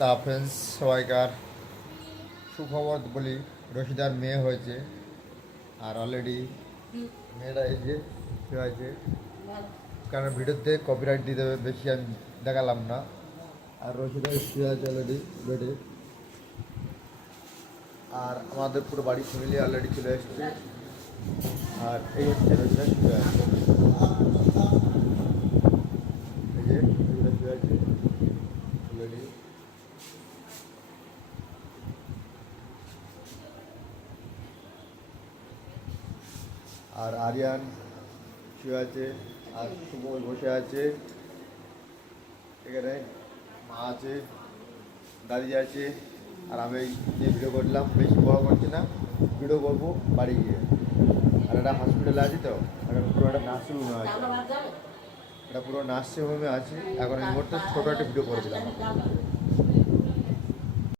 তা ফ্রেন্ডস সবাইকার সুখবর বলি, রশিদার মেয়ে হয়েছে। আর অলরেডি মেয়েটা এই যে শুয়ে আছে, কারণ ভিডিওতে কপিরাইট দিয়ে দেবে, বেশি আমি দেখালাম না। আর রশিদা শুয়ে আছে অলরেডি বেডে। আর আমাদের পুরো বাড়ি ফ্যামিলি অলরেডি চলে এসছে। আর এই হচ্ছে রশিদা শুয়ে আছে, এই যে রশিদা শুয়ে আছে অলরেডি। আর আরিয়ান শুয়ে আছে, আর শুভ বসে আছে এখানে। মা আছে, দাদি আছে, আর আমি যে ভিডিও করলাম বেশি বড় করছি না, ভিডিও করবো বাড়ি গিয়ে। আর একটা হসপিটালে আছি, তো এখন পুরো একটা নার্সিংহোমে আছে, এটা পুরো নার্সিংহোমে আছি এখন। এই মুহূর্তে ছোটো একটা ভিডিও করে দিলাম।